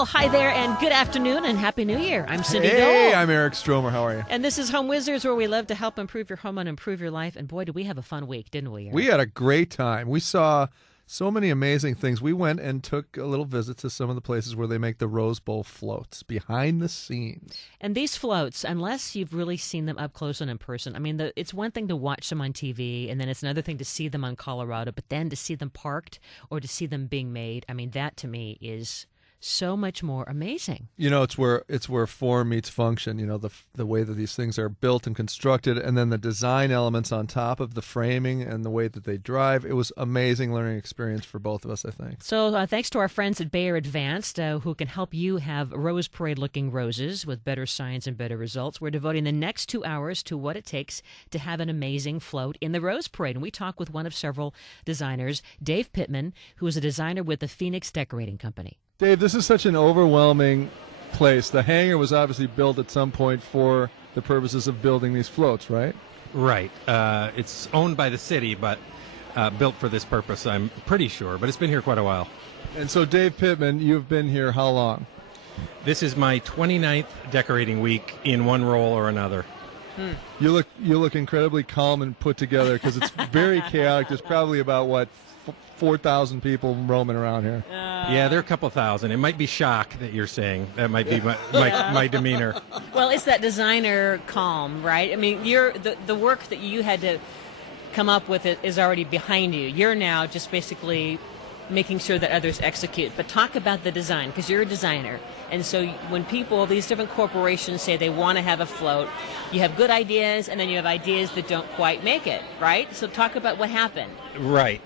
Well, hi there, and good afternoon, and Happy New Year. I'm Cindy Hey, Dole. I'm Eric Stromer. How are you? And this is Home Wizards, where we love to help improve your home and improve your life. And boy, did we have a fun week, didn't we, Eric? We had a great time. We saw so many amazing things. We went and took a little visit to some of the places where they make the Rose Bowl floats behind the scenes. And these floats, unless you've really seen them up close and in person, I mean, it's one thing to watch them on TV, and then it's another thing to see them on Colorado, but then to see them parked or to see them being made, I mean, that to me is so much more amazing. You know, it's where form meets function. You know, the way that these things are built and constructed, and then the design elements on top of the framing and the way that they drive. It was amazing learning experience for both of us, I think. So thanks to our friends at Bayer Advanced, who can help you have Rose Parade-looking roses with better science and better results. We're devoting the next 2 hours to what it takes to have an amazing float in the Rose Parade. And we talk with one of several designers, Dave Pittman, who is a designer with the Phoenix Decorating Company. Dave, this is such an overwhelming place. The hangar was obviously built at some point for the purposes of building these floats, right? Right. It's owned by the city, but built for this purpose, I'm pretty sure. But it's been here quite a while. And so, Dave Pittman, you've been here how long? This is my 29th decorating week in one role or another. You look incredibly calm and put together because it's very chaotic. There's probably about 4,000 roaming around here. Yeah, there are a couple thousand. It might be shock that you're saying. That might be my demeanor. Well, it's that designer calm, right? I mean, the work that you had to come up with is already behind you. You're now just basically making sure that others execute. But talk about the design, because you're a designer. And so when these different corporations say they want to have a float, you have good ideas, and then you have ideas that don't quite make it, right? So talk about what happened. Right.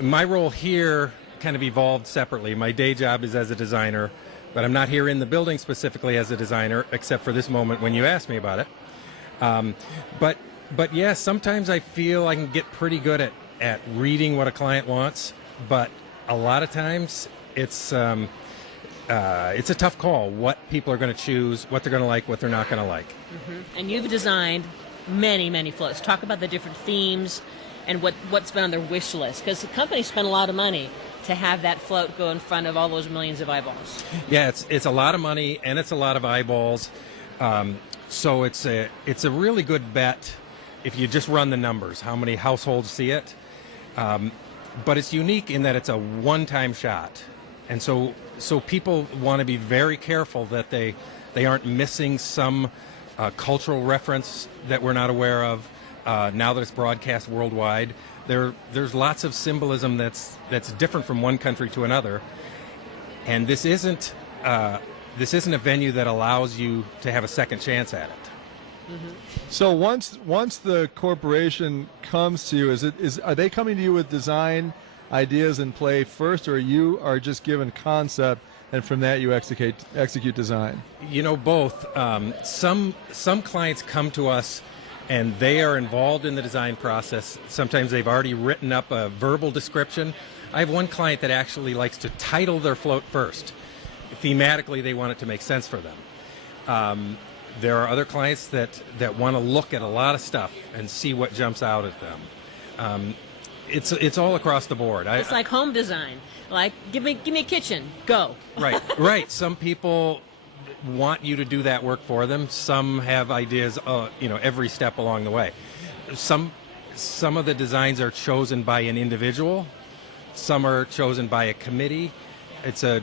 My role here kind of evolved separately. My day job is as a designer, but I'm not here in the building specifically as a designer, except for this moment when you asked me about it. But yeah, sometimes I feel I can get pretty good at reading what a client wants, but a lot of times it's a tough call what people are going to choose, what they're going to like, what they're not going to like. Mm-hmm. And you've designed many, many floats. Talk about the different themes and what's been on their wish list, because the company spent a lot of money to have that float go in front of all those millions of eyeballs. Yeah, it's a lot of money and it's a lot of eyeballs. So it's a really good bet if you just run the numbers, how many households see it. But it's unique in that it's a one-time shot. And so people want to be very careful that they aren't missing some cultural reference that we're not aware of. Now that it's broadcast worldwide, there's lots of symbolism that's different from one country to another. And this isn't a venue that allows you to have a second chance at it. Mm-hmm. So once the corporation comes to you, are they coming to you with design ideas in play first, or you are just given concept and from that you execute design? You know, both. Some clients come to us and they are involved in the design process. Sometimes they've already written up a verbal description. I have one client that actually likes to title their float first. Thematically, they want it to make sense for them. There are other clients that want to look at a lot of stuff and see what jumps out at them. It's all across the board. It's like home design. Like, give me a kitchen, go. Right. Some people want you to do that work for them. Some have ideas, every step along the way. Some of the designs are chosen by an individual. Some are chosen by a committee. It's a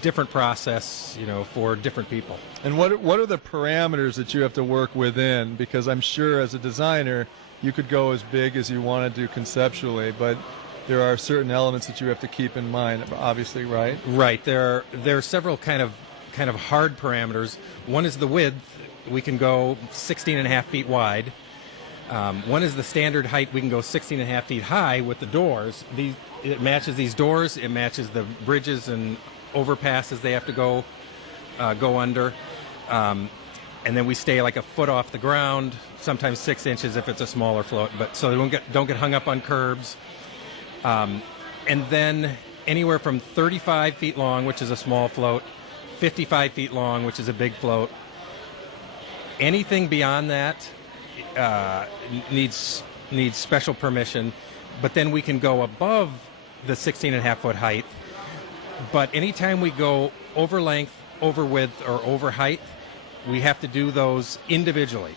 different process, for different people. And what are the parameters that you have to work within? Because I'm sure as a designer, you could go as big as you want to do conceptually, but there are certain elements that you have to keep in mind, obviously, right? Right. There are several kind of hard parameters. One is the width. We can go 16.5 feet wide. One is the standard height. We can go 16.5 feet high with the doors. It matches these doors. It matches the bridges and overpasses they have to go under. And then we stay like a foot off the ground, sometimes 6 inches if it's a smaller float, but so they don't get hung up on curbs. And then anywhere from 35 feet long, which is a small float, 55 feet long, which is a big float. Anything beyond that needs special permission, but then we can go above the 16.5 foot height But anytime we go over length, over width, or over height, we have to do those individually.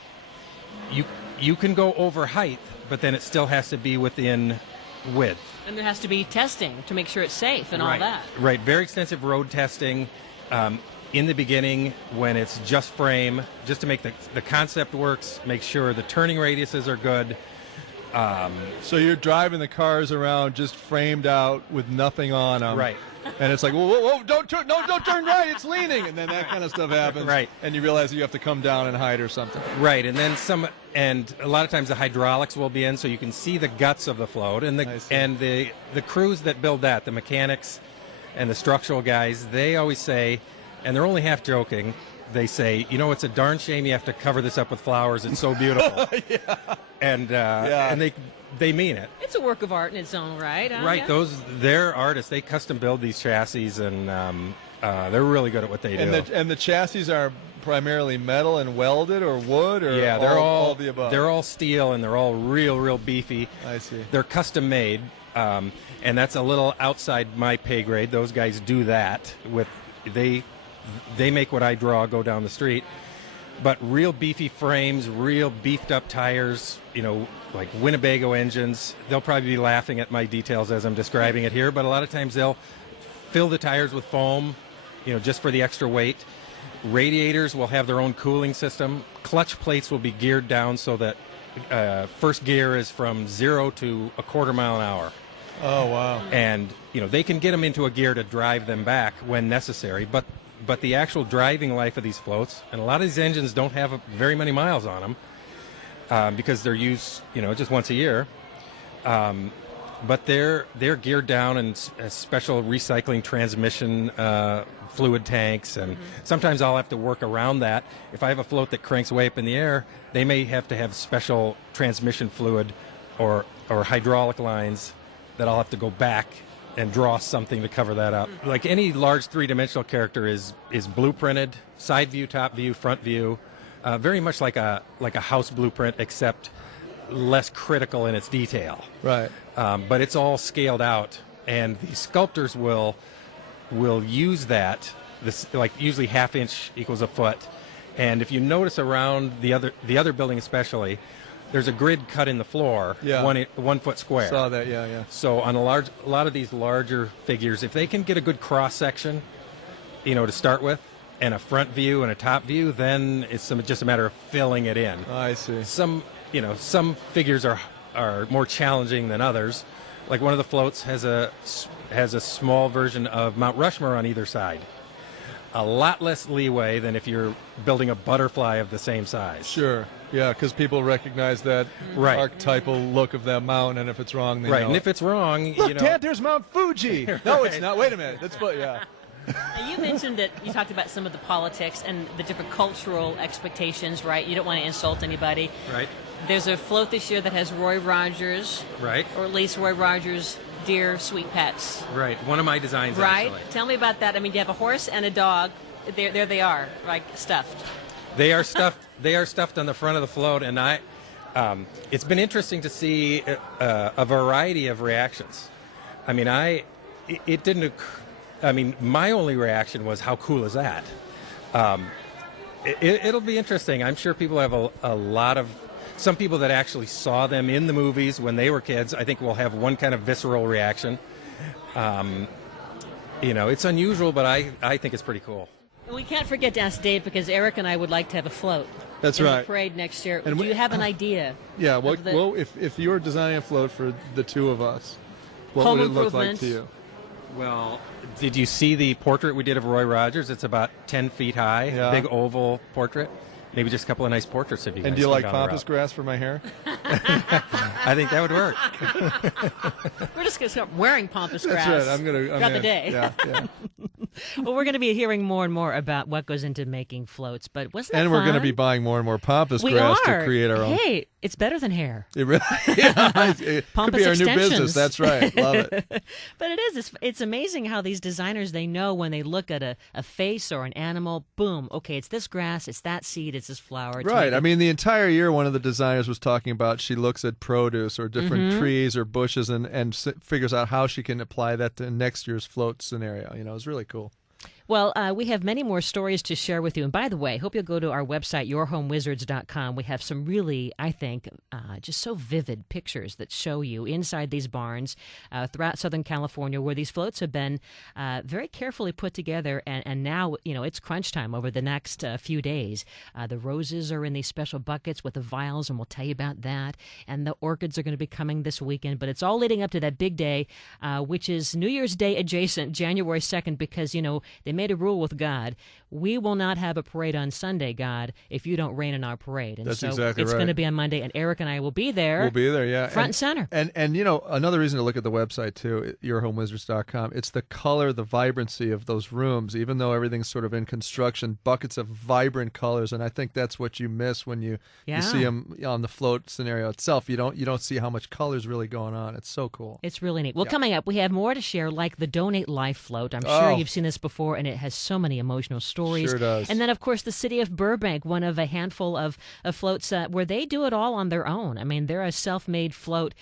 You can go over height, but then it still has to be within width. And there has to be testing to make sure it's safe and all that. Right. Very extensive road testing in the beginning when it's just frame, just to make the concept works, make sure the turning radiuses are good. So you're driving the cars around just framed out with nothing on them. Right. And it's like, whoa, whoa, whoa, don't turn right, it's leaning. And then that kind of stuff happens. Right. And you realize that you have to come down in height or something. Right, and then and a lot of times the hydraulics will be in, so you can see the guts of the float, and the crews that build that, the mechanics and the structural guys, they always say, and they're only half joking, they say, it's a darn shame you have to cover this up with flowers. It's so beautiful. Yeah. And they mean it. It's a work of art in its own right. Right. Yeah. They're artists. They custom build these chassis, and they're really good at what they do. And the chassis are primarily metal and welded, or wood, or yeah, they're all the above. They're all steel, and they're all real beefy. I see. They're custom made, and that's a little outside my pay grade. Those guys do that they make what I draw go down the street. But real beefy frames, real beefed up tires, like Winnebago engines. They'll probably be laughing at my details as I'm describing it here, but a lot of times they'll fill the tires with foam, just for the extra weight. Radiators will have their own cooling system. Clutch plates will be geared down so that first gear is from 0 to a quarter mile an hour. Oh, wow. And, they can get them into a gear to drive them back when necessary, but the actual driving life of these floats, and a lot of these engines don't have very many miles on them because they're used, just once a year. But they're geared down in special recycling transmission fluid tanks, and sometimes I'll have to work around that. If I have a float that cranks way up in the air, they may have to have special transmission fluid or hydraulic lines that I'll have to go back and draw something to cover that up. Like any large three-dimensional character is blueprinted, side view, top view, front view, very much like a house blueprint, except less critical in its detail. Right. But it's all scaled out, and the sculptors will use that. Like usually half inch equals a foot, and if you notice around the other building especially, there's a grid cut in the floor, yeah. 1 foot square. Saw that, yeah. So on a lot of these larger figures, if they can get a good cross section, to start with, and a front view and a top view, then it's just a matter of filling it in. I see. Some figures are more challenging than others. Like one of the floats has a small version of Mount Rushmore on either side. A lot less leeway than if you're building a butterfly of the same size. Sure. Yeah, because people recognize that archetypal look of that mountain, and if it's wrong, they know. And if it's wrong, look, Dad, there's Mount Fuji. No, it's not. Wait a minute. Yeah. Now, you mentioned that you talked about some of the politics and the different cultural expectations, right? You don't want to insult anybody. Right. There's a float this year that has Roy Rogers. Right. Or at least Roy Rogers' Dear Sweet Pets. Right. One of my designs, right? actually. Tell me about that. I mean, you have a horse and a dog. There they are, like stuffed. They are stuffed. They are stuffed on the front of the float, and it's been interesting to see a variety of reactions. I mean, it didn't. I mean, my only reaction was, "How cool is that?" It'll be interesting. I'm sure people have a lot of. Some people that actually saw them in the movies when they were kids, I think will have one kind of visceral reaction. It's unusual, but I think it's pretty cool. We can't forget to ask Dave, because Eric and I would like to have a float. That's in right. the parade next year. And do you have an idea? Yeah. Well, if you were designing a float for the two of us, what Home would it look like improvements. to you? Well, did you see the portrait we did of Roy Rogers? It's about 10 feet high, Yeah. big oval portrait. Maybe just a couple of nice portraits if you. And guys do you go like down the pampas route. grass for my hair? I think that would work. We're just going to start wearing pampas grass That's right. I'm throughout gonna, the day. Yeah. Well, we're going to be hearing more and more about what goes into making floats, but wasn't that And we're going to fun? be buying more and more pampas We grass are. to create our own. Hey, It's better than hair. It really it could Pompous be our new extensions. business. That's right. Love it. But it is. It's amazing how these designers, they know when they look at a face or an animal, boom, okay, it's this grass, it's that seed, it's this flower. Right. I mean, the entire year, one of the designers was talking about she looks at produce or different trees or bushes and figures out how she can apply that to next year's float scenario. You know, it's really cool. Well, we have many more stories to share with you. And by the way, hope you'll go to our website, yourhomewizards.com. We have some really, I think, just so vivid pictures that show you inside these barns throughout Southern California where these floats have been very carefully put together. And now, you know, it's crunch time over the next few days. The roses are in these special buckets with the vials, and we'll tell you about that. And the orchids are going to be coming this weekend. But it's all leading up to that big day, which is New Year's Day adjacent, January 2nd, because, you know, they made a rule with God. We will not have a parade on Sunday, God, if you don't rain in our parade. And That's so exactly it's right. going to be on Monday, and Eric and I will be there. We'll be there, yeah. Front and center. And you know, another reason to look at the website, too, yourhomewizards.com, it's the color, the vibrancy of those rooms. Even though everything's sort of in construction, buckets of vibrant colors, and I think that's what you miss when you see them on the float scenario itself. You don't see how much color's really going on. It's so cool. It's really neat. Well, coming up, we have more to share, like the Donate Life float. I'm sure you've seen this before, and it has so many emotional stories. Sure does. And then, of course, the city of Burbank, one of a handful of floats where they do it all on their own. I mean, they're a self-made float.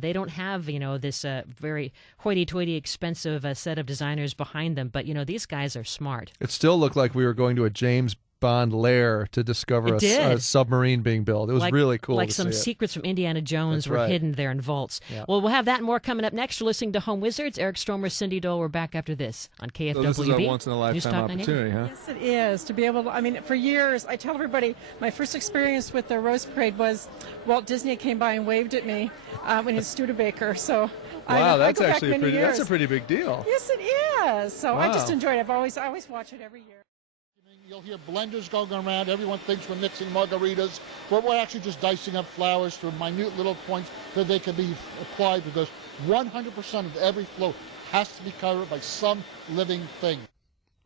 They don't have, you know, this very hoity-toity expensive set of designers behind them. But, you know, these guys are smart. It still looked like we were going to a James Bond lair to discover a submarine being built. It was really cool. Like to some see it. secrets from Indiana Jones were hidden there in vaults. Yeah. Well, we'll have that and more coming up next. You're listening to Home Wizards. Eric Stormer, Cindy Dole. We're back after this on KFWB. So this is a once-in-a-lifetime News Talk 98. opportunity, huh? Yes, it is. To be able to, I mean, for years, I tell everybody, my first experience with the Rose Parade was Walt Disney came by and waved at me when he's Studebaker. So Wow, I that's go back actually many years. that's a pretty big deal. Yes, it is. So I just Wow. enjoyed it. I always watch it every year. You'll hear blenders going around. Everyone thinks we're mixing margaritas, but we're actually just dicing up flowers to minute little points that they can be applied, because 100% of every float has to be covered by some living thing.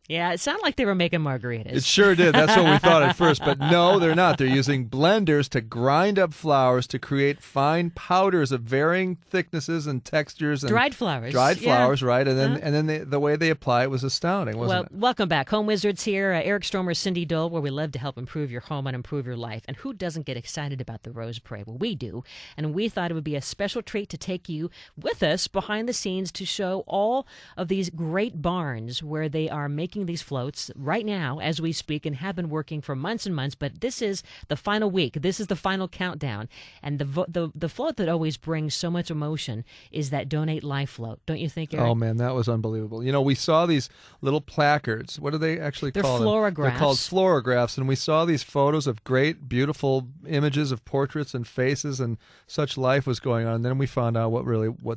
Yeah, it sounded like they were making margaritas. It sure did. That's what we thought at first. But no, they're not. They're using blenders to grind up flowers to create fine powders of varying thicknesses and textures. And dried flowers. Dried Yeah. flowers, right. And then the way they apply it was astounding, wasn't it? Welcome back. Home Wizards here. Eric Stormer, Cindy Dole, where we love to help improve your home and improve your life. And who doesn't get excited about the Rose Parade? Well, we do. And we thought it would be a special treat to take you with us behind the scenes to show all of these great barns where they are making these floats right now as we speak, and have been working for months and months. But this is the final week. This is the final countdown. And the float that always brings so much emotion is that Donate Life float. Don't you think, Eric? Oh, man, that was unbelievable. You know, we saw these little placards. What do they actually They're call them? fluorographs. They're called fluorographs. And we saw these photos of great, beautiful images of portraits and faces, and such life was going on. And then we found out what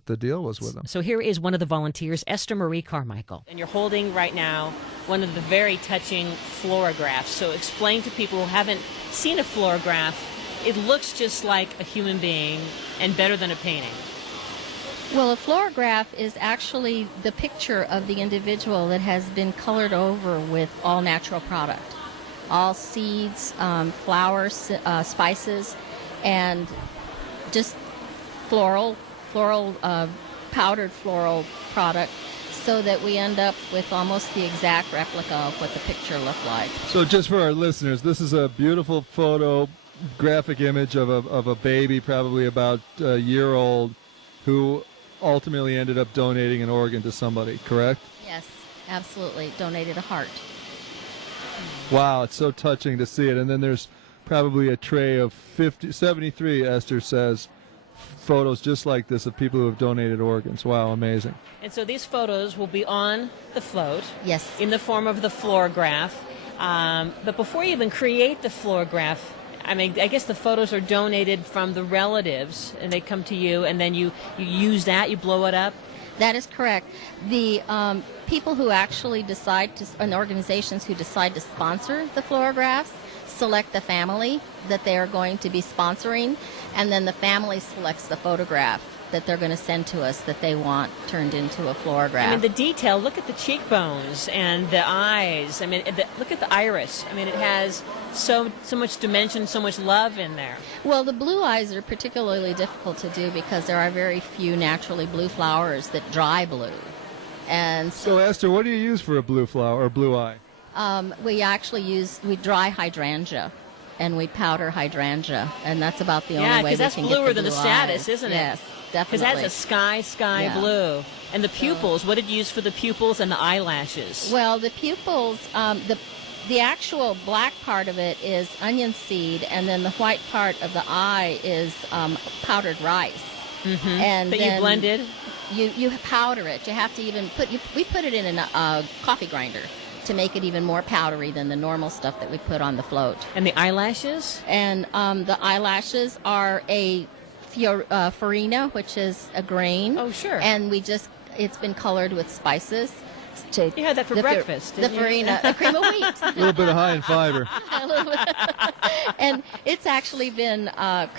the deal was with them. So here is one of the volunteers, Esther Marie Carmichael. And you're holding right now one of the very touching fluorographs. So explain to people who haven't seen a fluorograph, it looks just like a human being and better than a painting. Well, a fluorograph is actually the picture of the individual that has been colored over with all natural product. All seeds, flowers, spices, and just floral, powdered floral product, so that we end up with almost the exact replica of what the picture looked like. So just for our listeners, this is a beautiful graphic image of a baby, probably about a year old, who ultimately ended up donating an organ to somebody, correct? Yes, absolutely. Donated a heart. Wow, it's so touching to see it. And then there's probably a tray of 73, Esther says, photos just like this of people who have donated organs. Wow, amazing. And so these photos will be on the float. Yes. In the form of the fluorograph. But before you even create the fluorograph, I mean, I guess the photos are donated from the relatives, and they come to you, and then you use that, you blow it up. That is correct. The people who actually decide to, and organizations who decide to sponsor the fluorographs, select the family that they are going to be sponsoring, and then the family selects the photograph. that they're going to send to us that they want turned into a fluorograph. I mean, the detail, look at the cheekbones and the eyes. I mean, look at the iris. I mean, it has so much dimension, so much love in there. Well, the blue eyes are particularly difficult to do because there are very few naturally blue flowers that dry blue. And So Esther, what do you use for a blue flower or blue eye? we dry hydrangea, and we powder hydrangea, and that's about the Yeah, only way we because that's can bluer get than the blue status, eyes. isn't it? Yes, definitely. Because that's a sky Yeah. blue. And the pupils, what did you use for the pupils and the eyelashes? Well, the pupils, the actual black part of it is onion seed, and then the white part of the eye is powdered rice. And That you then blended? You powder it. You have to even we put it in a coffee grinder to make it even more powdery than the normal stuff that we put on the float. And the eyelashes? And the eyelashes are a farina, which is a grain. Oh, sure. And it's been colored with spices. You had that for breakfast, The didn't you? farina, a cream of wheat. A little bit of high in fiber. And it's actually been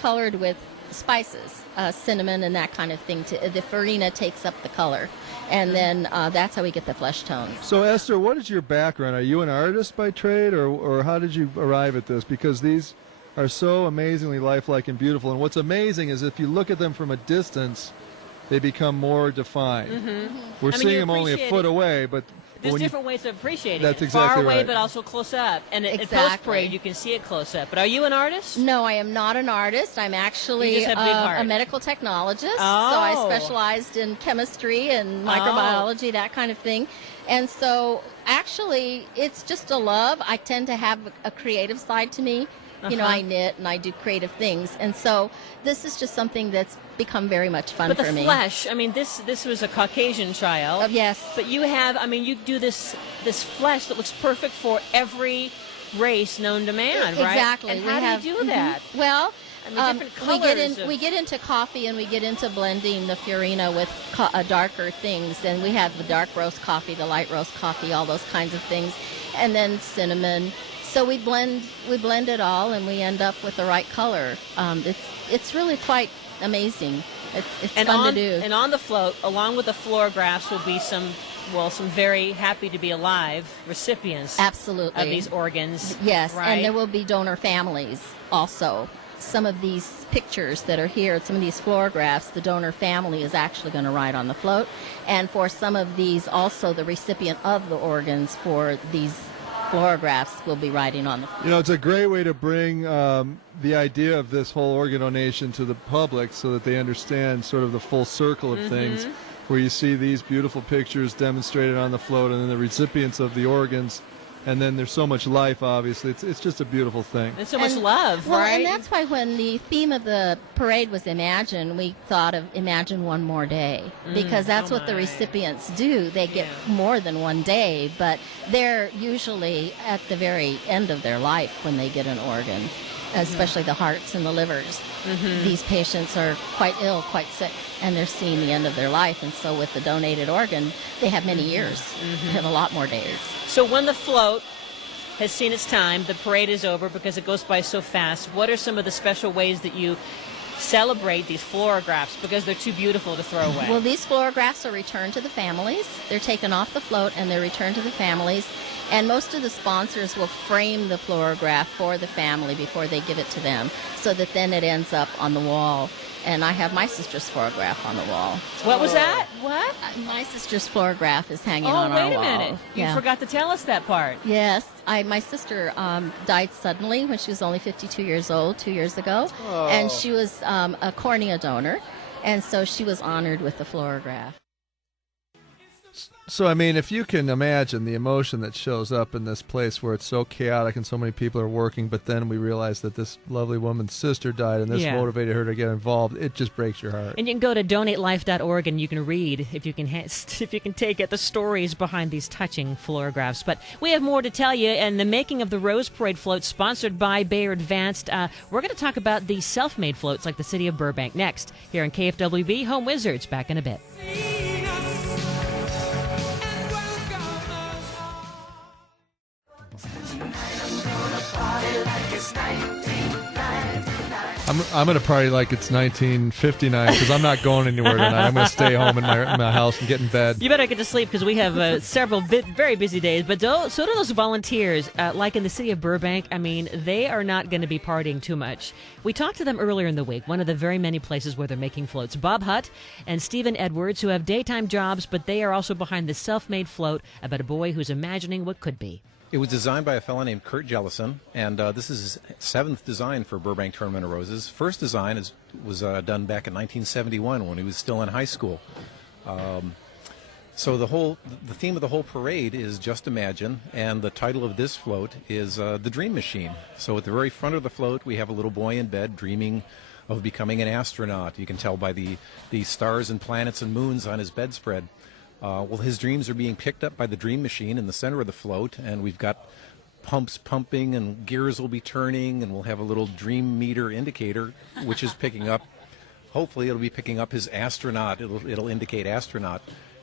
colored with spices, cinnamon and that kind of thing. The farina takes up the color, and then that's how we get the flesh tones. So Esther, what is your background? Are you an artist by trade, or how did you arrive at this? Because these are so amazingly lifelike and beautiful. And what's amazing is if you look at them from a distance, they become more defined. We're I mean, seeing you them only a appreciate foot it. away, but There's when you, different ways of appreciating That's it. exactly Far away, right. but also close up. And at Exactly. post-parade, you can see it close up. But are you an artist? No, I am not an artist. I'm You actually just have a big heart. a medical technologist. Oh. So I specialized in chemistry and microbiology, that kind of thing. And so actually, it's just a love. I tend to have a creative side to me. You know, I knit and I do creative things. And so this is just something that's become very much fun But the for me. flesh, I mean, this was a Caucasian child. Yes. But you have, I mean, you do this flesh that looks perfect for every race known to man, right? Exactly. And We how have- do you do that? Well, I mean, different colors we of- get into coffee and we get into blending the farina with darker things. And we have the dark roast coffee, the light roast coffee, all those kinds of things. And then cinnamon. So we blend it all, and we end up with the right color. It's really quite amazing. It's fun to do. And on the float, along with the fluorographs, will be some very happy to be alive recipients Absolutely. of these organs. Yes, right? and there will be donor families also. Some of these pictures that are here, some of these fluorographs, the donor family is actually going to ride on the float. And for some of these, also the recipient of the organs for these fluorographs will be riding on the float. you know, it's a great way to bring the idea of this whole organ donation to the public so that they understand sort of the full circle of things, where you see these beautiful pictures demonstrated on the float and then the recipients of the organs, and then there's so much life, obviously. It's just a beautiful thing. And so much love, Well, right? and that's why when the theme of the parade was Imagine, we thought of Imagine One More Day, because that's what the recipients do. They get more than one day, but they're usually at the very end of their life when they get an organ, especially the hearts and the livers. These patients are quite ill, quite sick, and they're seeing the end of their life. And so with the donated organ, they have many years. They have a lot more days. So when the float has seen its time, the parade is over because it goes by so fast. What are some of the special ways that you celebrate these fluorographs because they're too beautiful to throw away? Well, these fluorographs are returned to the families. They're taken off the float and they're returned to the families. And most of the sponsors will frame the fluorograph for the family before they give it to them, so that then it ends up on the wall. And I have my sister's fluorograph on the wall. What was that? What? My sister's fluorograph is hanging Oh, on our wait a wall. minute. You Yeah. forgot to tell us that part. Yes, my sister died suddenly when she was only 52 years old 2 years ago, and she was a cornea donor, and so she was honored with the fluorograph. So, I mean, if you can imagine the emotion that shows up in this place where it's so chaotic and so many people are working, but then we realize that this lovely woman's sister died and this Yeah. motivated her to get involved, it just breaks your heart. And you can go to donatelife.org and you can read, if you can if you can take it, the stories behind these touching fluorographs. But we have more to tell you, and the making of the Rose Parade float, sponsored by Bayer Advanced. We're going to talk about the self-made floats like the city of Burbank next, here on KFWB Home Wizards. Back in a bit. I'm going to party like it's 1959 because I'm not going anywhere tonight. I'm going to stay home in my house and get in bed. You better get to sleep because we have several very busy days. But so do those volunteers, like in the city of Burbank. I mean, they are not going to be partying too much. We talked to them earlier in the week, one of the very many places where they're making floats. Bob Hutt and Stephen Edwards, who have daytime jobs, but they are also behind the self-made float about a boy who's imagining what could be. It was designed by a fellow named Kurt Jellison, and this is his 7th design for Burbank Tournament of Roses. First design was done back in 1971 when he was still in high school. So the theme of the whole parade is Just Imagine, and the title of this float is The Dream Machine. So at the very front of the float, we have a little boy in bed dreaming of becoming an astronaut. You can tell by the stars and planets and moons on his bedspread. Well, his dreams are being picked up by the Dream Machine in the center of the float, and we've got pumps pumping, and gears will be turning, and we'll have a little dream meter indicator, which is picking up. Hopefully, it'll be picking up his astronaut. It'll indicate astronaut,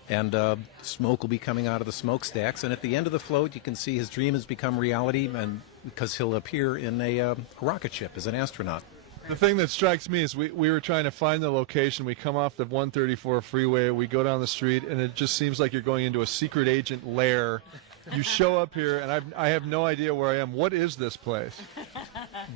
and smoke will be coming out of the smokestacks. And at the end of the float, you can see his dream has become reality, and because he'll appear in a rocket ship as an astronaut. The thing that strikes me is we were trying to find the location. We come off the 134 freeway, we go down the street, and it just seems like you're going into a secret agent lair. You show up here, and I have no idea where I am. What is this place?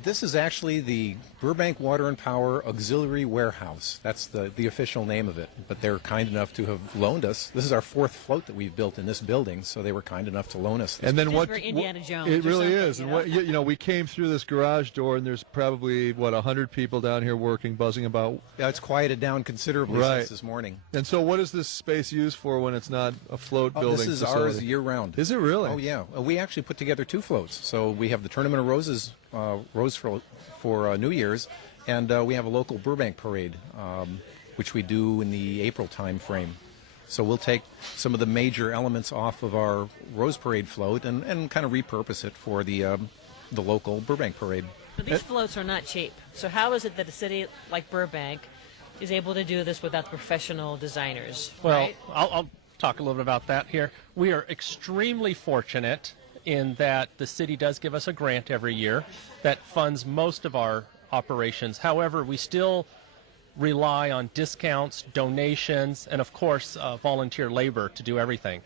This is actually the Burbank Water and Power Auxiliary Warehouse. That's the official name of it. But they're kind enough to have loaned us. This is our 4th float that we've built in this building, so they were kind enough to loan us this. And then It's what? very Indiana Jones It or really something, is. you And know? what you know, we came through this garage door, and there's probably 100 people down here working, buzzing about. Yeah, it's quieted down considerably Right. since this morning. And so, what is this space used for when it's not a float building? This is facility? ours year-round. Is it really? Oh, yeah. We actually put together 2 floats. So we have the Tournament of Roses rose float for New Year's, and we have a local Burbank parade, which we do in the April time frame. So we'll take some of the major elements off of our Rose Parade float and kind of repurpose it for the local Burbank parade. But these floats are not cheap. So how is it that a city like Burbank is able to do this without professional designers? Well, right? I'll talk a little bit about that here. We are extremely fortunate in that the city does give us a grant every year that funds most of our operations. However, we still rely on discounts, donations, and of course volunteer labor to do everything.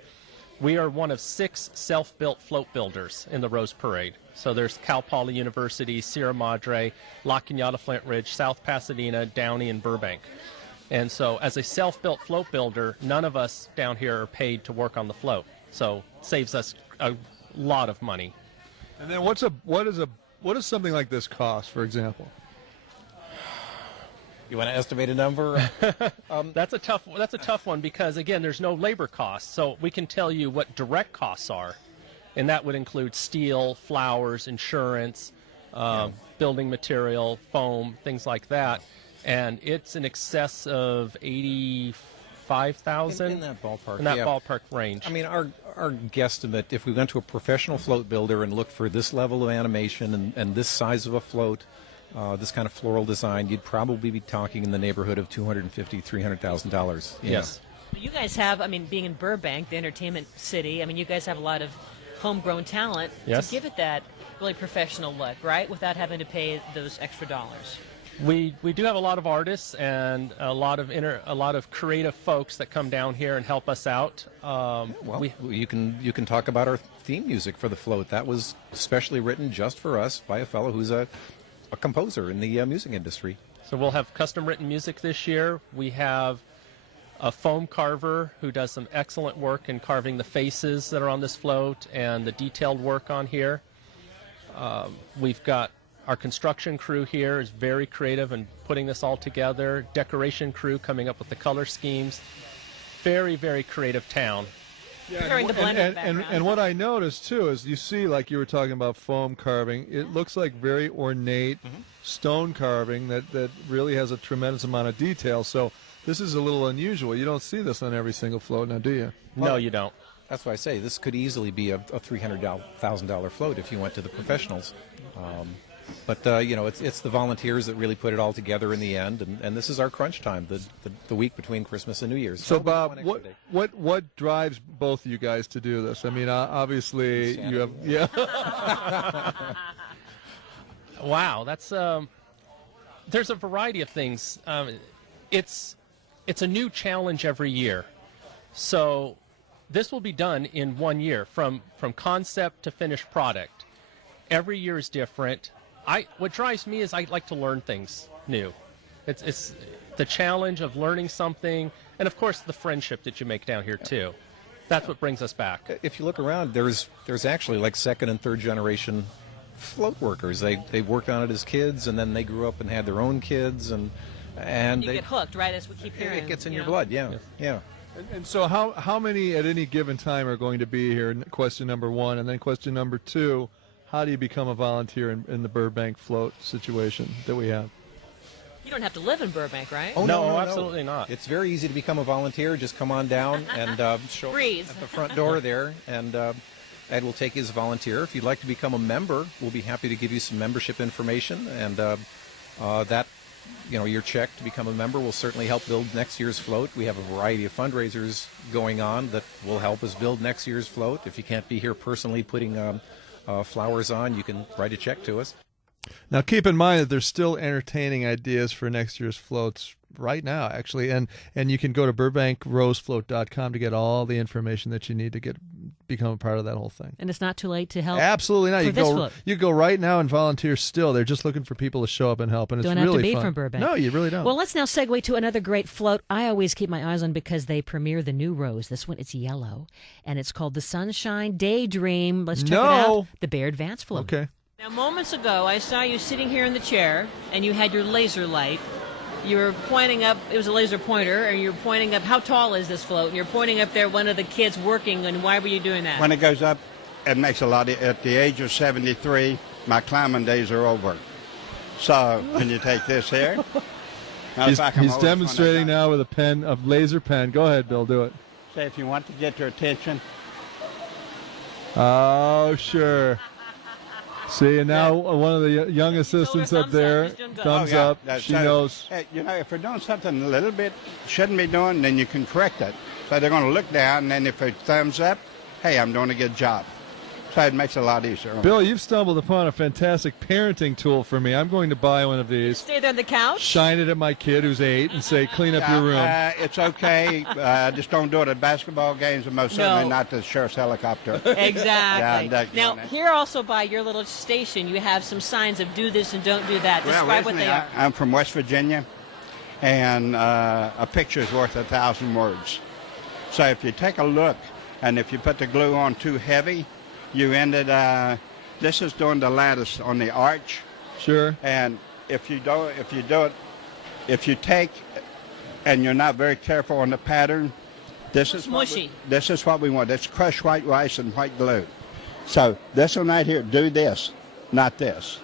We are one of 6 self-built float builders in the Rose Parade. So there's Cal Poly University, Sierra Madre, La Cañada Flint Ridge, South Pasadena, Downey, and Burbank. And so as a self-built float builder, none of us down here are paid to work on the float. So it saves us a lot of money. And then what does something like this cost, for example? You want to estimate a number? That's a tough one because again, there's no labor costs. So we can tell you what direct costs are, and that would include steel, flowers, insurance, building material, foam, things like that. And it's in excess of $85,000 in that ballpark. In that yeah. ballpark range. I mean, our guesstimate, if we went to a professional float builder and looked for this level of animation and this size of a float, this kind of floral design, you'd probably be talking in the neighborhood of $250,000, $300,000. Yes. You guys have, I mean, being in Burbank, the entertainment city, I mean, you guys have a lot of homegrown talent Yes. to give it that really professional look, right? Without having to pay those extra dollars. We do have a lot of artists and a lot of creative folks that come down here and help us out. Well, you can talk about our theme music for the float. That was specially written just for us by a fellow who's a composer in the music industry. So we'll have custom written music this year. We have a foam carver who does some excellent work in carving the faces that are on this float and the detailed work on here. We've got our construction crew here is very creative in putting this all together. Decoration crew coming up with the color schemes. Very, very creative town. During the blended background. And what I noticed too is you see, like you were talking about foam carving, it looks like very ornate stone carving that really has a tremendous amount of detail. So this is a little unusual. You don't see this on every single float now, do you? No, you don't. That's why I say this could easily be a $300,000 float if you went to the professionals. But you know, it's the volunteers that really put it all together in the end, and this is our crunch time, the week between Christmas and New Year's. So, That'll be Bob, one extra day. what drives both of you guys to do this? I mean, obviously you have, yeah. Wow, that's there's a variety of things. It's a new challenge every year. So this will be done in 1 year, from concept to finished product. Every year is different. What drives me is I like to learn things new. It's the challenge of learning something, and of course the friendship that you make down here too. That's what brings us back. If you look around, there's actually like second and third generation float workers. They worked on it as kids, and then they grew up and had their own kids, and You they get hooked, right? As we keep hearing. it gets in you your know? blood. Yeah, yeah. And so how many at any given time are going to be here? Question number one. And then question number two, how do you become a volunteer in the Burbank float situation that we have? You don't have to live in Burbank, right? Oh, No, absolutely not. It's very easy to become a volunteer. Just come on down and show up Breathe. at the front door there, and Ed will take you as a volunteer. If you'd like to become a member, we'll be happy to give you some membership information, and that, your check to become a member will certainly help build next year's float. We have a variety of fundraisers going on that will help us build next year's float. If you can't be here personally putting flowers on, you can write a check to us. Now, keep in mind that there's still entertaining ideas for next year's floats right now, actually, and you can go to BurbankRoseFloat.com to get all the information that you need to become a part of that whole thing. And it's not too late to help. Absolutely not. For this float. You go right now and volunteer still. They're just looking for people to show up and help, and it's Don't really have to be fun. from Burbank. No, you really don't. Well, let's now segue to another great float I always keep my eyes on because they premiere the new Rose. This one, it's yellow, and it's called the Sunshine Daydream. Let's check it out. The Bear Advance float. Okay. Now, moments ago, I saw you sitting here in the chair, and you had your laser light. You were pointing up, it was a laser pointer, and you were pointing up, how tall is this float? And you're pointing up there, one of the kids working, and why were you doing that? When it goes up, it makes a lot. At the age of 73, my climbing days are over. So, when you take this here. He's demonstrating now with a laser pen. Go ahead, Bill, do it. Say, if you want to get their attention. Oh, sure. See, and now one of the young assistants up there, thumbs up. She knows. If we're doing something a little bit shouldn't be doing, then you can correct it. So they're going to look down, and then if it thumbs up, hey, I'm doing a good job. So it makes it a lot easier. Bill, you've stumbled upon a fantastic parenting tool for me. I'm going to buy one of these. Stay there on the couch? Shine it at my kid who's 8 and say, clean up your room. It's okay. Just don't do it at basketball games, and most certainly not the sheriff's helicopter. Exactly. Yeah, now, here also by your little station, you have some signs of do this and don't do that. Describe what they are. I'm from West Virginia, and a picture is worth 1,000 words. So if you take a look, and if you put the glue on too heavy, you ended. This is doing the lattice on the arch. Sure. And if you take, and you're not very careful on the pattern, this is mushy. This is what we want. That's crushed white rice and white glue. So this one right here, do this, not this.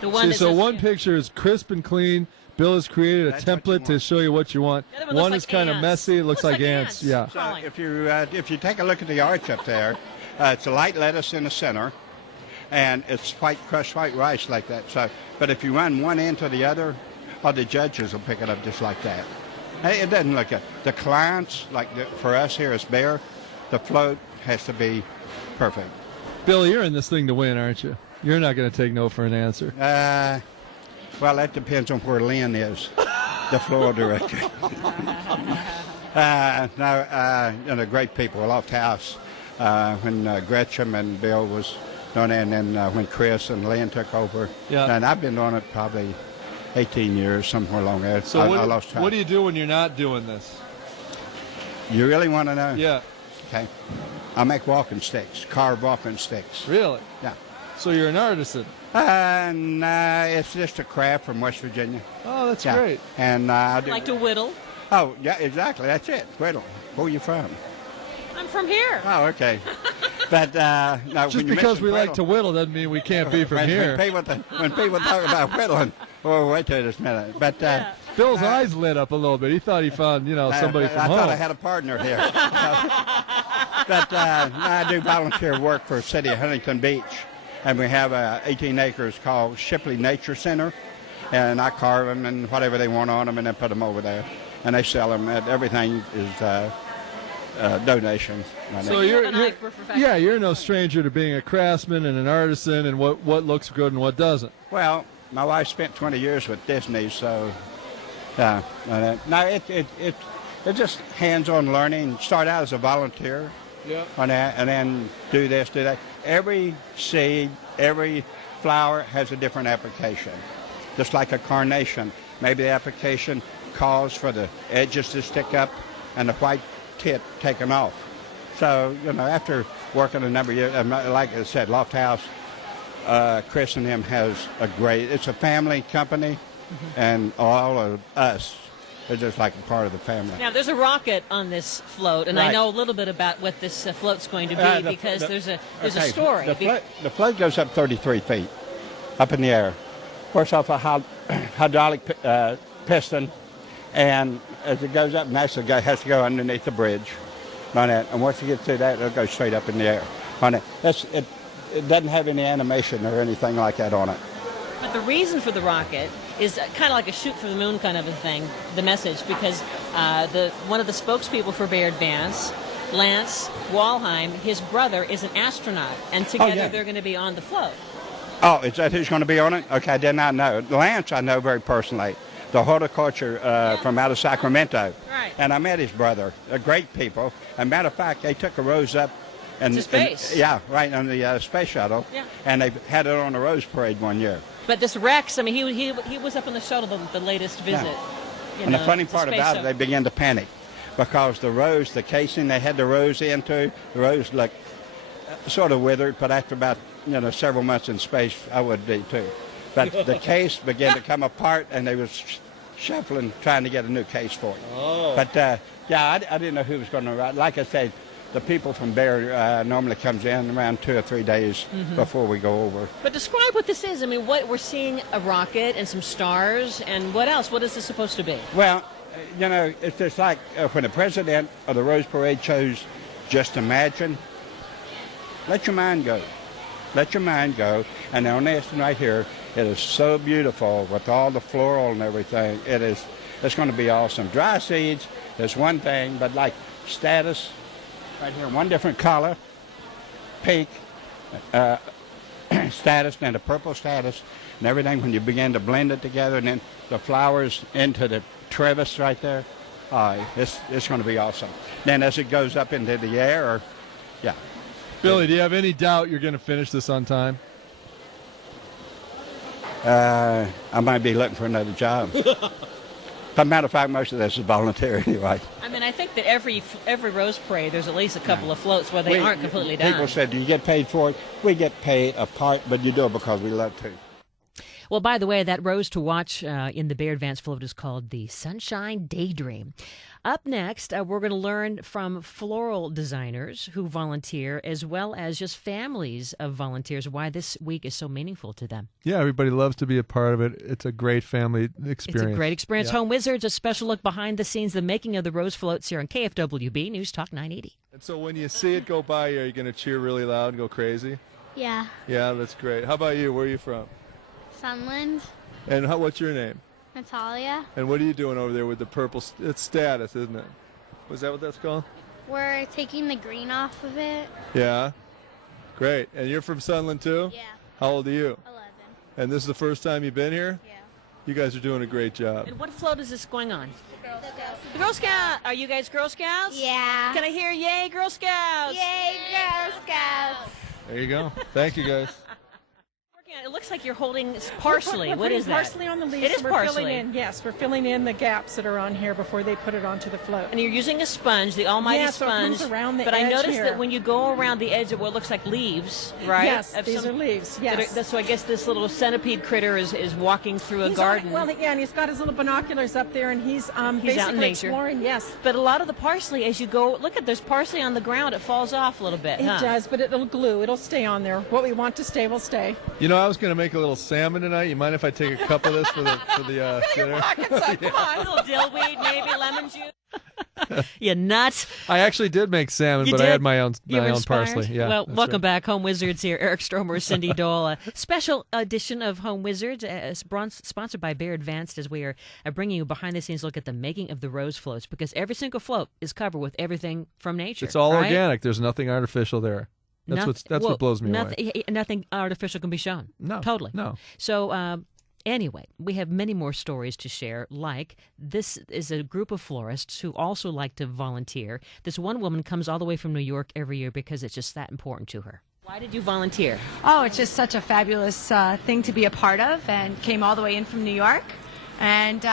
The one See, so one picture is crisp and clean. Bill has created a template to show you what you want. One is kind of messy. It looks like ants. Yeah. So if you take a look at the arch up there, it's a light lettuce in the center, and it's crushed white rice like that. So, but if you run one end to the other, all the judges will pick it up just like that. Hey, it doesn't look good. The clients, for us here as Bear, the float has to be perfect. Bill, you're in this thing to win, aren't you? You're not going to take no for an answer. Well, that depends on where Lynn is, the floor director. Great people, Loft House. When Gretchen and Bill was doing it, and then when Chris and Lynn took over. Yeah. And I've been doing it probably 18 years, somewhere along there. So I lost track. What do you do when you're not doing this? You really want to know? Yeah. Okay. I make walking sticks, carve walking sticks. Really? Yeah. So you're an artisan? No, it's just a craft from West Virginia. Oh, that's great. And I do. Like to whittle? Oh, yeah, exactly. That's it. Whittle. Where are you from? I'm from here. Oh, okay. But no, just because we like to whittle doesn't mean we can't be from here. When people talk about whittling, wait till this minute. But Bill's eyes lit up a little bit. He thought he found, somebody from home. I thought I had a partner here. But I do volunteer work for the city of Huntington Beach, and we have 18 acres called Shipley Nature Center, and I carve them and whatever they want on them, and then put them over there, and they sell them. Everything is donation. So you're no stranger to being a craftsman and an artisan and what looks good and what doesn't. Well, My wife spent 20 years with Disney, so no, it's just hands-on learning. Start out as a volunteer on that, and then do this, do that. Every seed, every flower has a different application. Just like a carnation, maybe the application calls for the edges to stick up and the white tip taken off. So, after working a number of years, like I said, Loft House, Chris and them has it's a family company, and all of us are just like a part of the family. Now, there's a rocket on this float, and I know a little bit about what this float's going to be because there's a story. The float goes up 33 feet up in the air. Works off a hydraulic piston, and as it goes up, NASA has to go underneath the bridge on it, and once it gets to that, it'll go straight up in the air on it. It doesn't have any animation or anything like that on it. But the reason for the rocket is kind of like a shoot for the moon kind of a thing, the message, because one of the spokespeople for Baird Vance, Lance Walheim, his brother is an astronaut, and together they're going to be on the float. Oh, is that who's going to be on it? Okay, I did not know. Lance I know very personally. The horticulture from out of Sacramento. Right. And I met his brother. They're great people. As a matter of fact, they took a rose up. To space. Right, on the space shuttle. Yeah. And they had it on the Rose Parade one year. But this Rex, I mean, he was up on the shuttle the latest visit. And the funny part about it, they began to panic because the casing they had the rose into, the rose looked sort of withered, but after about several months in space, I would be too. But the case began to come apart, and they was shuffling, trying to get a new case for it. Oh. But I didn't know who was going to ride. Like I said, the people from Baird normally comes in around 2 or 3 days before we go over. But describe what this is. I mean, what we're seeing a rocket and some stars, and what else? What is this supposed to be? Well, it's just like when the president of the Rose Parade chose Just Imagine. Let your mind go. Let your mind go. And on this one right here, it is so beautiful with all the floral and everything. It's going to be awesome. Dry seeds is one thing, but like status, right here, one different color, pink, status, and the purple status, and everything when you begin to blend it together, and then the flowers into the trellis right there. It's going to be awesome. Then as it goes up into the air, Billy, do you have any doubt you're going to finish this on time? I might be looking for another job. As a matter of fact, most of this is volunteer anyway. I mean, I think that every Rose Parade, there's at least a couple of floats where they aren't completely done. People said, do you get paid for it? We get paid a part, but you do it because we love to. Well, by the way, that rose to watch in the Baird Vance float is called the Sunshine Daydream. Up next, we're going to learn from floral designers who volunteer, as well as just families of volunteers, why this week is so meaningful to them. Yeah, everybody loves to be a part of it. It's a great family experience. It's a great experience. Yeah. Home Wizards, a special look behind the scenes, the making of the Rose Floats here on KFWB News Talk 980. And so when you see it go by, are you going to cheer really loud and go crazy? Yeah. Yeah, that's great. How about you? Where are you from? Sunland. And what's your name? Natalia. And what are you doing over there with the purple? It's status, isn't it? Was that what that's called? We're taking the green off of it. Yeah. Great. And you're from Sunland too? Yeah. How old are you? 11. And this is the first time you've been here? Yeah. You guys are doing a great job. And what float is this going on? Girl Scouts. The Girl Scout. Are you guys Girl Scouts? Yeah. Can I hear yay, Girl Scouts? Yay, Girl Scouts. There you go. Thank you, guys. It looks like you're holding parsley. We're What is that? Parsley on the leaves. It is We're parsley. Filling in, yes, we're filling in the gaps that are on here before they put it onto the float. And you're using a sponge, the almighty Yeah, so it sponge. comes around the but I edge noticed here. that when you go around the edge of what looks like leaves, right? Yes, of these are leaves. Yes. So I guess this little centipede critter is walking through a He's garden. and he's got his little binoculars up there, and he's basically out in nature. exploring. Yes, But a lot of the parsley, as you go, look at there's parsley on the ground. It falls off a little bit. it does, but it'll glue. It'll stay on there. What we want to stay will stay. You know, I was going to make a little salmon tonight. You mind if I take a cup of this for the dinner? Come on, a little dillweed, maybe lemon juice. You nuts. I actually did make salmon, You but did? I had my own You were inspired? parsley. Yeah. Well, that's welcome right. back, Home Wizards here. Eric Stromer, Cindy Dole. A special edition of Home Wizards, sponsored by Baird Vance, as we are bringing you a behind-the-scenes look at the making of the rose floats, because every single float is covered with everything from nature. It's all right? organic. There's nothing artificial there. That's what blows me away. Nothing artificial can be shown. No. Totally. No. So Anyway, we have many more stories to share, like this is a group of florists who also like to volunteer. This one woman comes all the way from New York every year because it's just that important to her. Why did you volunteer? Oh, it's just such a fabulous thing to be a part of, and came all the way in from New York, and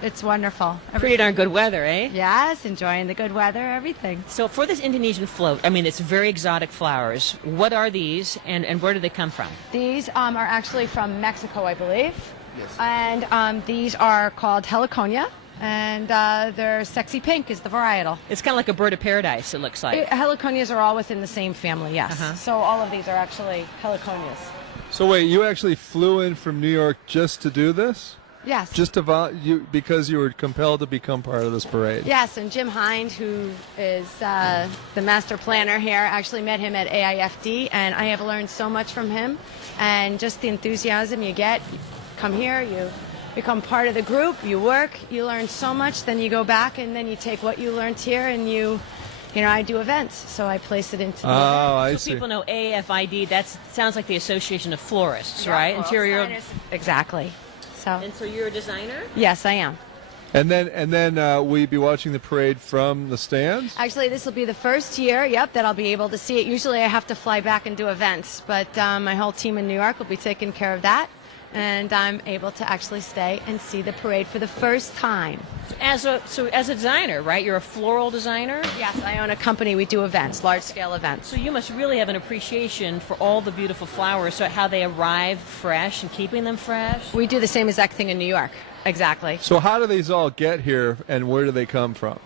it's wonderful. Pretty darn good weather, eh? Yes, enjoying the good weather, everything. So for this Indonesian float, I mean, it's very exotic flowers. What are these, and where do they come from? These are actually from Mexico, I believe. Yes. And these are called heliconia, and they're sexy pink is the varietal. It's kind of like a bird of paradise, it looks like. Heliconias are all within the same family, yes. So all of these are actually heliconias. So wait, you actually flew in from New York just to do this? Yes. Just to because you were compelled to become part of this parade? Yes, and Jim Hind, who is the master planner here, actually met him at AIFD, and I have learned so much from him, and just the enthusiasm you get. You come here, you become part of the group, you work, you learn so much, then you go back and then you take what you learned here and you know, I do events, so I place it into the event. I so see. People know AFID, that sounds like the Association of Florists, right? Interior. Exactly. And so you're a designer? Yes, I am. And then will you be watching the parade from the stands? Actually, this will be the first year, that I'll be able to see it. Usually I have to fly back and do events, but my whole team in New York will be taking care of that. And I'm able to actually stay and see the parade for the first time. As a designer, right? You're a floral designer? Yes, I own a company. We do events, large-scale events. So you must really have an appreciation for all the beautiful flowers, so how they arrive fresh and keeping them fresh? We do the same exact thing in New York. Exactly. So how do these all get here, and where do they come from?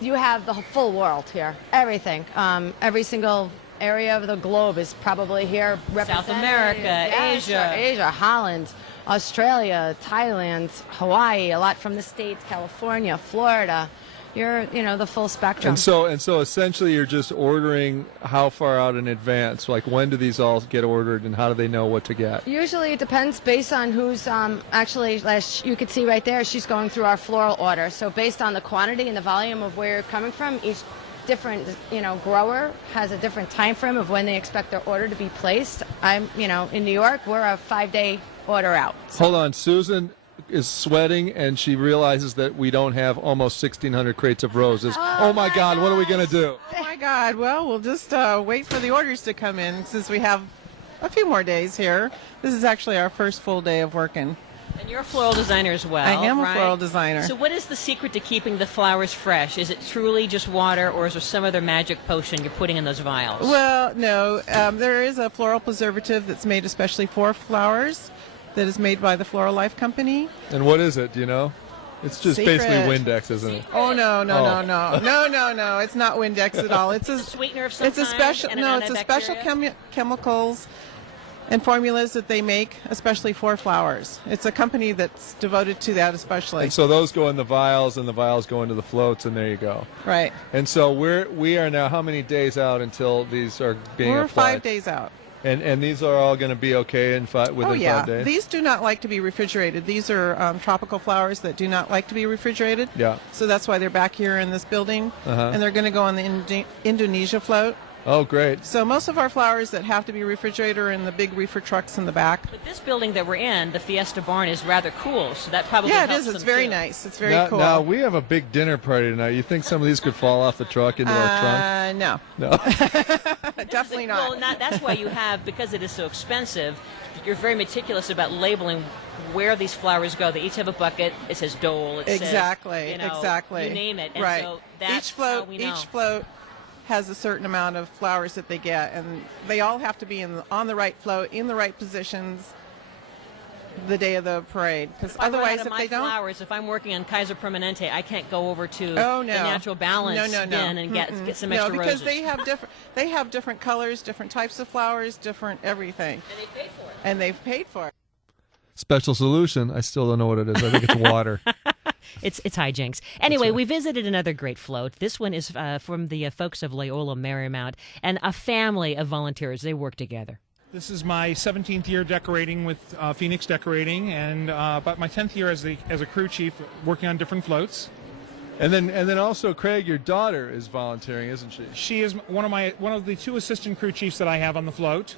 You have the full world here. Everything. Every single area of the globe is probably here represented. South America, Asia, Holland, Australia, Thailand, Hawaii, a lot from the States, California, Florida. You're, the full spectrum. And so essentially you're just ordering how far out in advance? Like when do these all get ordered and how do they know what to get? Usually it depends based on who's actually, as you could see right there, she's going through our floral order. So based on the quantity and the volume of where you're coming from, each different grower has a different time frame of when they expect their order to be placed. I'm in New York, we're a 5-day order out. So. Hold on, Susan is sweating and she realizes that we don't have almost 1,600 crates of roses. Oh my God, what are we going to do? Oh my God, well, we'll just wait for the orders to come in since we have a few more days here. This is actually our first full day of working. And you're a floral designer as well, I am right? a floral designer. So what is the secret to keeping the flowers fresh? Is it truly just water, or is there some other magic potion you're putting in those vials? Well, no. There is a floral preservative that's made especially for flowers that is made by the Floral Life Company. And what is it, do you know? It's just Secret. basically Windex, isn't it? Oh, no. It's not Windex at all. It's a sweetener of some It's a kind special, and no, an it's a special antibacterial? chemicals and formulas that they make especially for flowers. It's a company that's devoted to that especially. And so those go in the vials, and the vials go into the floats, and there you go. Right. And so we are now how many days out until these are being We're applied? 5 days out. And these are all going to be okay within 5 days? These do not like to be refrigerated. These are tropical flowers that do not like to be refrigerated. Yeah. So that's why they're back here in this building. And they're going to go on the Indonesia float. Oh, great. So most of our flowers that have to be refrigerated are in the big reefer trucks in the back. But this building that we're in, the Fiesta Barn, is rather cool, so that probably Yeah, it helps is. It's them very too. nice. It's very now, cool. Now, we have a big dinner party tonight. You think some of these could fall off the truck into our trunk? No. No. Definitely not. Well, that's why you have, because it is so expensive, you're very meticulous about labeling where these flowers go. They each have a bucket. It says Dole. It Exactly. says, Exactly. You name it. And right. so that's how we know. Each float has a certain amount of flowers that they get, and they all have to be on the right float, in the right positions, the day of the parade. Because otherwise, if they don't, flowers, if I'm working on Kaiser Permanente, I can't go over to oh, no. the Natural Balance bin and get some extra because roses. they have different colors, different types of flowers, different everything. And they paid for it. And they've paid for it. Special solution. I still don't know what it is. I think it's water. It's hijinks. Anyway, right. we visited another great float. This one is from the folks of Loyola Marymount, and a family of volunteers. They work together. This is my 17th year decorating with Phoenix Decorating, and about my 10th year as a crew chief working on different floats. And then also, Craig, your daughter is volunteering, isn't she? She is one of the two assistant crew chiefs that I have on the float.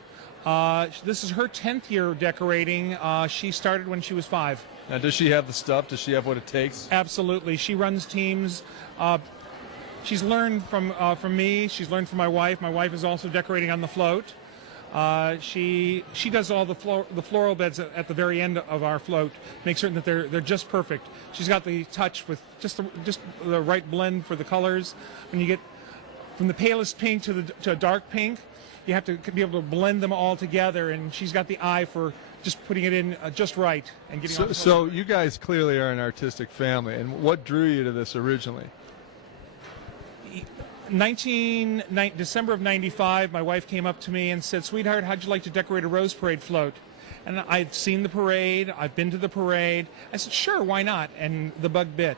This is her 10th year decorating. She started when she was 5. Now, does she have the stuff? Does she have what it takes? Absolutely. She runs teams. She's learned from me. She's learned from my wife. My wife is also decorating on the float. She does all the floral beds at the very end of our float. Make certain that they're just perfect. She's got the touch with just the right blend for the colors. When you get from the palest pink to a dark pink, you have to be able to blend them all together. And she's got the eye for just putting it in just right and getting. So you guys clearly are an artistic family. And what drew you to this originally? December of '95, my wife came up to me and said, "Sweetheart, how'd you like to decorate a Rose Parade float?" And I'd seen the parade. I've been to the parade. I said, "Sure, why not?" And the bug bit.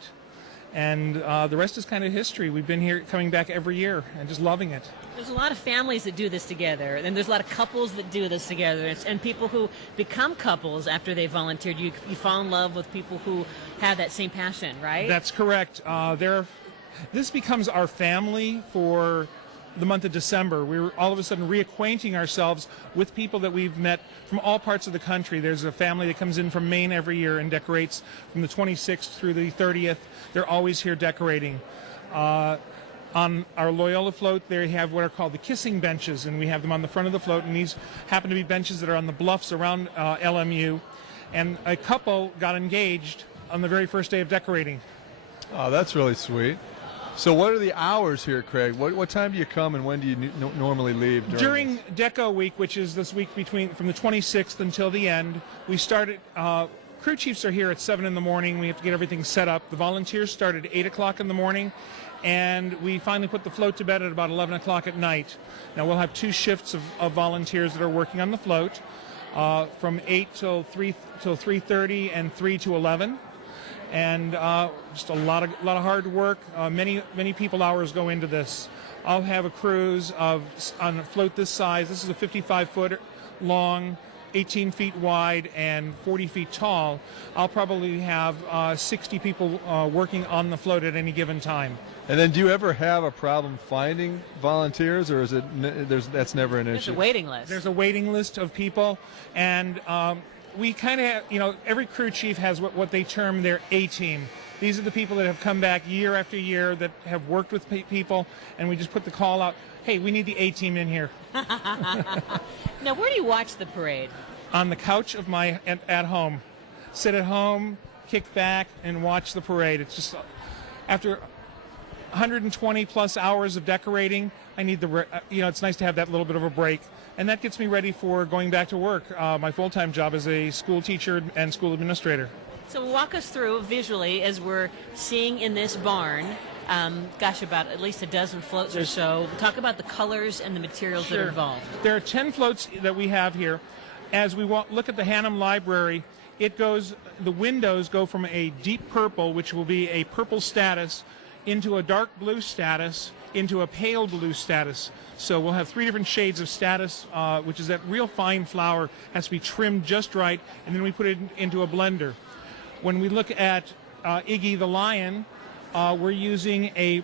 And the rest is kind of history. We've been here, coming back every year, and just loving it. There's a lot of families that do this together, and there's a lot of couples that do this together, and people who become couples after they volunteered. You fall in love with people who have that same passion, right? That's correct. This becomes our family for the month of December. We're all of a sudden reacquainting ourselves with people that we've met from all parts of the country. There's a family that comes in from Maine every year and decorates from the 26th through the 30th. They're always here decorating. On our Loyola float, they have what are called the kissing benches, and we have them on the front of the float, and these happen to be benches that are on the bluffs around LMU. And a couple got engaged on the very first day of decorating. Oh, that's really sweet. So what are the hours here, Craig? What time do you come and when do you normally leave? During Deco Week, which is this week from the 26th until the end, we started. Crew chiefs are here at 7 in the morning. We have to get everything set up. The volunteers start at 8 o'clock in the morning, and we finally put the float to bed at about 11 o'clock at night. Now we'll have 2 shifts of volunteers that are working on the float, from 8 till 3:30 and 3 to 11. And just a lot of hard work. Many people hours go into this. I'll have a cruise on a float this size. This is a 55-foot long, 18 feet wide, and 40 feet tall. I'll probably have 60 people working on the float at any given time. And then, do you ever have a problem finding volunteers, or is it that's never an issue? There's a waiting list. There's a waiting list of people, and we kind of, every crew chief has what they term their A-team. These are the people that have come back year after year that have worked with people, and we just put the call out, hey, we need the A-team in here. Now, where do you watch the parade? On the couch of at home. Sit at home, kick back, and watch the parade. It's just, after 120 plus hours of decorating, I need it's nice to have that little bit of a break. And that gets me ready for going back to work. My full-time job is a school teacher and school administrator. So walk us through visually as we're seeing in this barn, about at least a dozen floats or so. Talk about the colors and the materials that are involved. There are 10 floats that we have here. As we look at the Hannum Library, the windows go from a deep purple, which will be a purple status, into a dark blue status, into a pale blue status. So we'll have 3 different shades of status, which is that real fine flower, has to be trimmed just right, and then we put it into a blender. When we look at Iggy the Lion, we're using a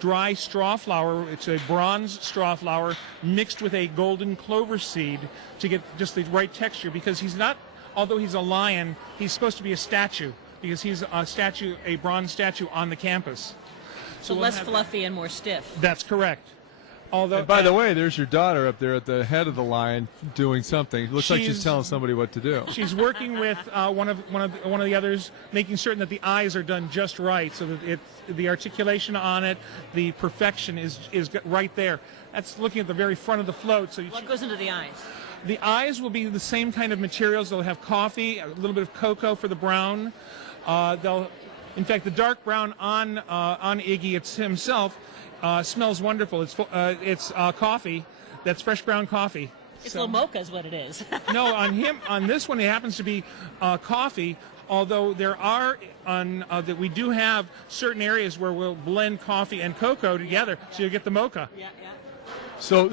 dry straw flower. It's a bronze straw flower mixed with a golden clover seed to get just the right texture, because although he's a lion, he's supposed to be a statue, because he's a bronze statue on the campus. So less fluffy and more stiff. That's correct. Although, and by the way, there's your daughter up there at the head of the line doing something. It looks like she's telling somebody what to do. She's working with one of the others, making certain that the eyes are done just right, so that the articulation on it, the perfection is right there. That's looking at the very front of the float. So what goes into the eyes? The eyes will be the same kind of materials. They'll have coffee, a little bit of cocoa for the brown. In fact, the dark brown on Iggy himself smells wonderful. It's coffee. That's fresh ground coffee. It's a little mocha is what it is. No, on this one it happens to be coffee. Although there are that we do have certain areas where we'll blend coffee and cocoa together, so you get the mocha. Yeah. So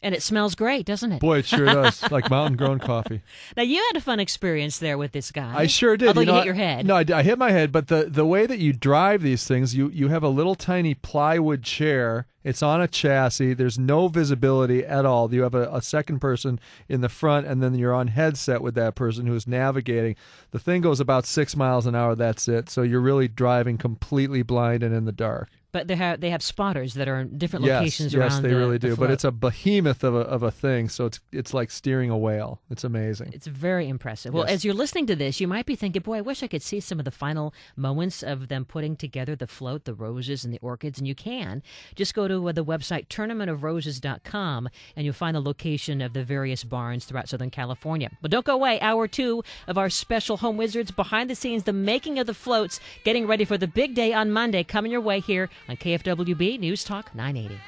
And it smells great, doesn't it? Boy, it sure does. Like mountain-grown coffee. Now, you had a fun experience there with this guy. I sure did. Although you know, hit your head. No, I hit my head, but the way that you drive these things, you have a little tiny plywood chair. It's on a chassis. There's no visibility at all. You have a second person in the front, and then you're on headset with that person who's navigating. The thing goes about 6 miles an hour. That's it. So you're really driving completely blind and in the dark. But they have spotters that are in different locations around. Yes, they really do. the But float. it's a behemoth of a thing, so it's like steering a whale. It's amazing. It's very impressive. Well, Yes. as you're listening to this, you might be thinking, boy, I wish I could see some of the final moments of them putting together the float, the roses, and the orchids, and you can. Just go to the website tournamentofroses.com, and you'll find the location of the various barns throughout Southern California. But don't go away. Hour 2 of our special Home Wizards behind the scenes, the making of the floats, getting ready for the big day on Monday, coming your way here on KFWB News Talk 980.